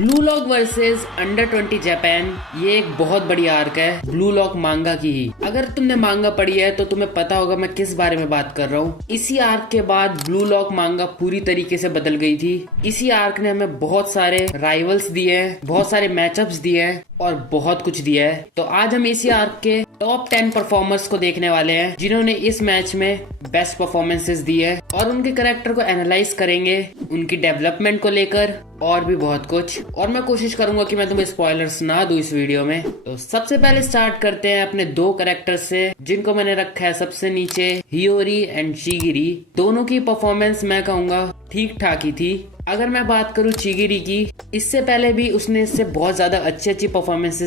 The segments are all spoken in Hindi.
Blue lock versus under 20 Japan, ये एक बहुत बड़ी आर्क है ब्लू लॉक मांगा की ही। अगर तुमने मांगा पढ़ी है तो तुम्हें पता होगा मैं किस बारे में बात कर रहा हूँ। इसी आर्क के बाद ब्लू लॉक मांगा पूरी तरीके से बदल गई थी। इसी आर्क ने हमें बहुत सारे राइवल्स दिए हैं, बहुत सारे मैचअप्स दिए हैं और बहुत कुछ दिया है। तो आज हम इसी आर्क के टॉप 10 परफॉर्मर्स को देखने वाले हैं जिन्होंने इस मैच में बेस्ट परफॉर्मेंसेस दी है और उनके कैरेक्टर को एनालाइज करेंगे, उनकी डेवलपमेंट को लेकर और भी बहुत कुछ। और मैं कोशिश करूंगा कि मैं तुम्हें स्पॉयलर्स ना दूं इस वीडियो में। तो सबसे पहले स्टार्ट करते हैं अपने दो कैरेक्टर से जिनको मैंने रखा है सबसे नीचे, हियोरी एंड चिगिरी। दोनों की परफॉर्मेंस मैं कहूंगा ठीक ठाक ही थी। अगर मैं बात करूं चिगिरी की, इससे पहले भी उसने इससे बहुत ज्यादा अच्छी अच्छी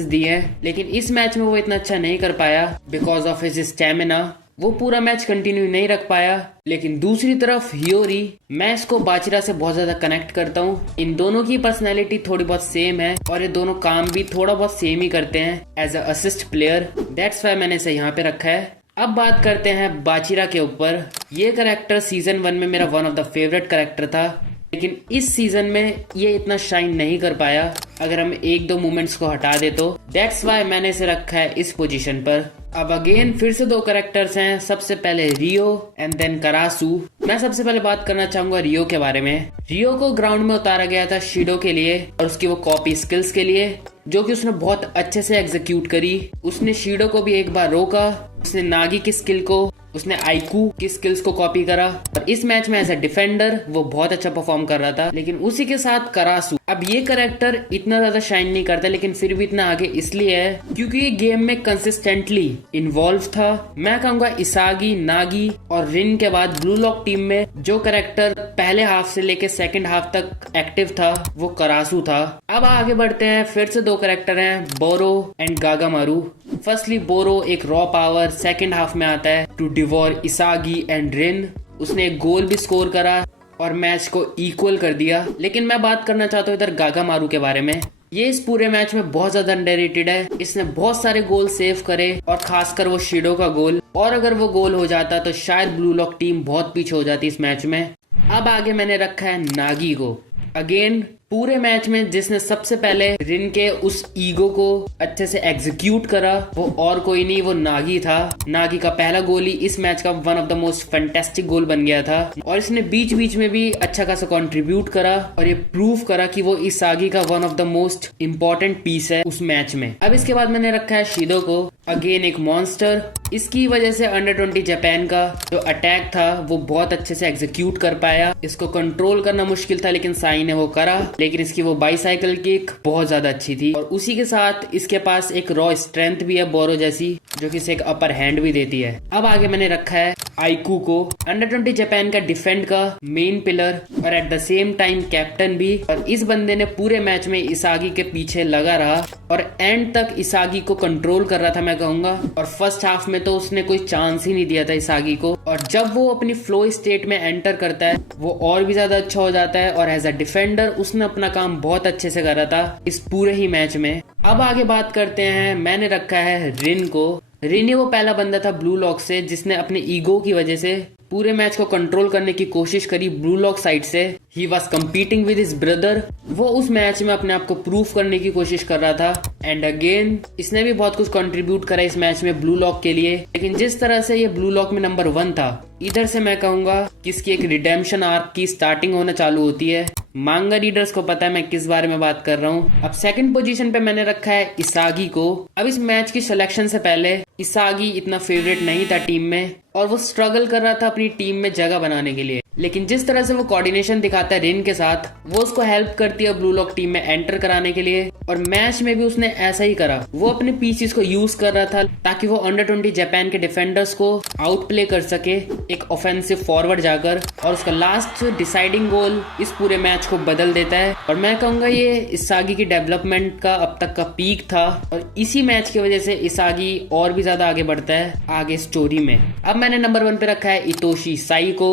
दी हैं, लेकिन इस मैच में वो इतना अच्छा नहीं कर पाया बिकॉज ऑफ हिज स्टेमिना। वो पूरा मैच कंटिन्यू नहीं रख पाया। लेकिन दूसरी तरफ हियोरी, मैं इसको बाचिरा से बहुत ज्यादा कनेक्ट करता हूँ। इन दोनों की पर्सनैलिटी थोड़ी बहुत सेम है और ये दोनों काम भी थोड़ा बहुत सेम ही करते हैं as a assist player. That's why मैंने इसे यहाँ पे रखा है। अब बात करते हैं बाचिरा के ऊपर। ये कैरेक्टर सीजन 1 में मेरा one of the favourite character था, लेकिन इस सीजन में ये इतना शाइन नहीं कर पाया अगर हम एक दो मोमेंट्स को हटा दे तो। दैट्स वाई मैंने इसे रखा है इस पोजीशन पर। अब अगेन फिर से दो कैरेक्टर्स हैं, सबसे पहले रियो एंड देन करासू। मैं सबसे पहले बात करना चाहूंगा रियो के बारे में। रियो को ग्राउंड में उतारा गया था शिडो के लिए और उसकी वो कॉपी स्किल्स के लिए, जो कि उसने बहुत अच्छे से एग्जीक्यूट करी। उसने शिडो को भी एक बार रोका, उसने नागी की स्किल को, उसने आइकू की स्किल्स को कॉपी करा और इस मैच में एज अ डिफेंडर वो बहुत अच्छा परफॉर्म कर रहा था। लेकिन उसी के साथ करासू, अब ये कैरेक्टर इतना ज्यादा शाइन नहीं करता लेकिन फिर भी इतना आगे इसलिए है क्योंकि ये गेम में कंसिस्टेंटली इन्वॉल्व था। मैं कहूंगा इसागी, नागी और रिन के बाद ब्लू लॉक टीम में जो कैरेक्टर पहले हाफ से लेके सेकंड हाफ तक एक्टिव था वो करासू था। अब आगे बढ़ते हैं, फिर से दो कैरेक्टर हैं, बोरो एंड गागामारू। फर्स्टली बोरो एक रॉ पावर सेकंड हाफ में आता है टू डिवॉर इसागी एंड रिन। उसने एक गोल भी स्कोर करा और मैच को इक्वल कर दिया। लेकिन मैं बात करना चाहता हूँ इधर गागामारू के बारे में। ये इस पूरे मैच में बहुत ज्यादा अंडररेटेड है। इसने बहुत सारे गोल सेव करे और खासकर वो शिडो का गोल, और अगर वो गोल हो जाता तो शायद ब्लू लॉक टीम बहुत पीछे हो जाती इस मैच में। अब आगे मैंने रखा है नागी को। अगेन पूरे मैच में जिसने सबसे पहले रिन के उस ईगो को अच्छे से एग्जीक्यूट करा वो और कोई नहीं, वो नागी था। नागी का पहला गोल ही इस मैच का one of the most fantastic goal बन गया था और इसने बीच बीच में भी अच्छा खासा कंट्रीब्यूट करा और ये प्रूव करा कि वो इसागी का one of the most important piece है उस मैच में। अब इसके बाद मैंने रखा है शिडो को। अगेन एक मॉन्स्टर, इसकी वजह से अंडर 20 जापान का जो अटैक था वो बहुत अच्छे से एग्जीक्यूट कर पाया। इसको कंट्रोल करना मुश्किल था लेकिन साई ने वो करा। लेकिन इसकी वो बाईसाइकिल किक बहुत ज्यादा अच्छी थी और उसी के साथ इसके पास एक रॉ स्ट्रेंथ भी है बोरो जैसी, जो कि इसे एक अपर हैंड भी देती है। अब आगे मैंने रखा है आइकू को, अंडर 20 जापान का डिफेंड का मेन पिलर और at the same time captain भी। और इस बंदे ने पूरे मैच में इसागी के पीछे लगा रहा और एंड तक इसागी को कंट्रोल कर रहा था मैं कहूंगा। और फर्स्ट हाफ में तो उसने कोई चांस ही नहीं दिया था इसागी को, और जब वो अपनी फ्लो स्टेट में एंटर करता है वो और भी ज्यादा अच्छा हो जाता है। और एज अ डिफेंडर उसने अपना काम बहुत अच्छे से करा था इस पूरे ही मैच में। अब आगे बात करते हैं, मैंने रखा है रिन को। रिन वो पहला बंदा था ब्लू लॉक से जिसने अपने ईगो की वजह से पूरे मैच को कंट्रोल करने की कोशिश करी ब्लू लॉक साइड से। He was competing with his brother. वो उस मैच में अपने आप को प्रूव करने की कोशिश कर रहा था एंड अगेन इसने भी बहुत कुछ कंट्रीब्यूट करा इस मैच में ब्लू लॉक के लिए। लेकिन जिस तरह से ये ब्लू लॉक में नंबर 1 था, इधर से मैं कहूंगा कि इसकी एक रिडेम्पशन आर्क की स्टार्टिंग होना चालू होती है। मांगा रीडर्स को पता है मैं किस बारे में बात कर रहा हूँ। अब सेकंड पोजीशन पे मैंने रखा है इसागी को। अब इस मैच की सिलेक्शन से पहले इसागी इतना फेवरेट नहीं था टीम में और वो स्ट्रगल कर रहा था अपनी टीम में जगह बनाने के लिए। लेकिन जिस तरह से वो कोऑर्डिनेशन दिखाता है रिन के साथ, वो उसको हेल्प करती है ब्लू लॉक टीम में एंटर कराने के लिए। और मैच में भी उसने ऐसा ही करा, वो अपने पीसीस को यूज कर रहा था ताकि वो अंडर 20 जापान के डिफेंडर्स को आउट प्ले कर सके एक ऑफेंसिव फॉरवर्ड जाकर। और उसका लास्ट डिसाइडिंग गोल इस पूरे मैच को बदल देता है। और मैं कहूंगा ये इसागी की डेवलपमेंट का अब तक का पीक था और इसी मैच की वजह से इसागी और भी ज्यादा आगे बढ़ता है आगे स्टोरी में। अब मैंने नंबर 1 पे रखा है इतोशी साई को।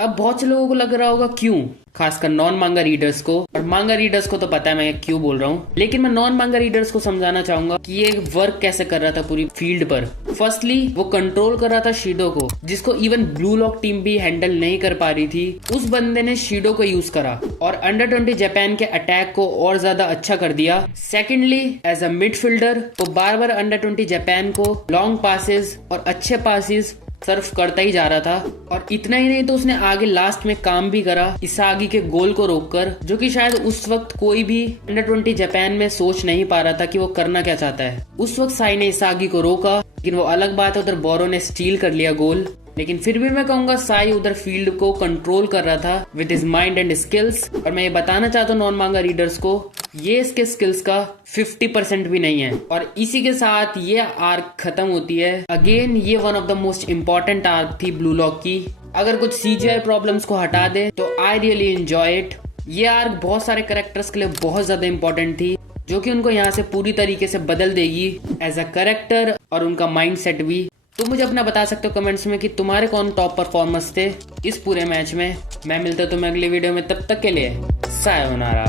अब बहुत से लोगों को लग रहा होगा क्यों, खासकर नॉन मांगा रीडर्स को, और मांगा रीडर्स को तो पता है मैं क्यों बोल रहा हूँ, लेकिन मैं नॉन मांगा रीडर्स को समझाना चाहूंगा कि ये वर्क कैसे कर रहा था पूरी फील्ड पर। फर्स्टली वो कंट्रोल कर रहा था शीडो को, जिसको इवन ब्लू लॉक टीम भी हैंडल नहीं कर पा रही थी। उस बंदे ने शीडो को यूज करा और अंडर 20 जापान के अटैक को और ज्यादा अच्छा कर दिया। सेकेंडली एज अ मिडफील्डर वो बार बार अंडर 20 जापान को लॉन्ग पासेस और अच्छे पासेस सर्व करता ही जा रहा था, और इतना ही नहीं तो उसने आगे लास्ट में काम भी करा इसागी के गोल को रोककर, जो कि शायद उस वक्त कोई भी अंडर 20 जापान में सोच नहीं पा रहा था कि वो करना क्या चाहता है। उस वक्त साई ने इसागी को रोका, लेकिन वो अलग बात है उधर बोरो ने स्टील कर लिया गोल। लेकिन फिर भी मैं कहूंगा साई उधर फील्ड को कंट्रोल कर रहा था with his mind and skills, और मैं ये बताना चाहता हूँ नॉन मांगा रीडर्स को, ये इसके स्किल्स का 50% भी नहीं है। और इसी के साथ ये आर्क खत्म होती है। अगेन ये one of the most important arc थी ब्लू लॉक की। अगर कुछ CGI प्रॉब्लम्स को हटा दे तो आई रियली एंजॉय इट। ये आर्क बहुत सारे कैरेक्टर्स के लिए बहुत ज्यादा इंपॉर्टेंट थी, जो कि उनको यहाँ से पूरी तरीके से बदल देगी एज अ कैरेक्टर और उनका माइंड सेट भी। तो मुझे अपना बता सकते हो कमेंट्स में कि तुम्हारे कौन टॉप परफॉर्मर्स थे इस पूरे मैच में। मैं मिलता तुम्हें अगली वीडियो में, तब तक के लिए सायोनारा।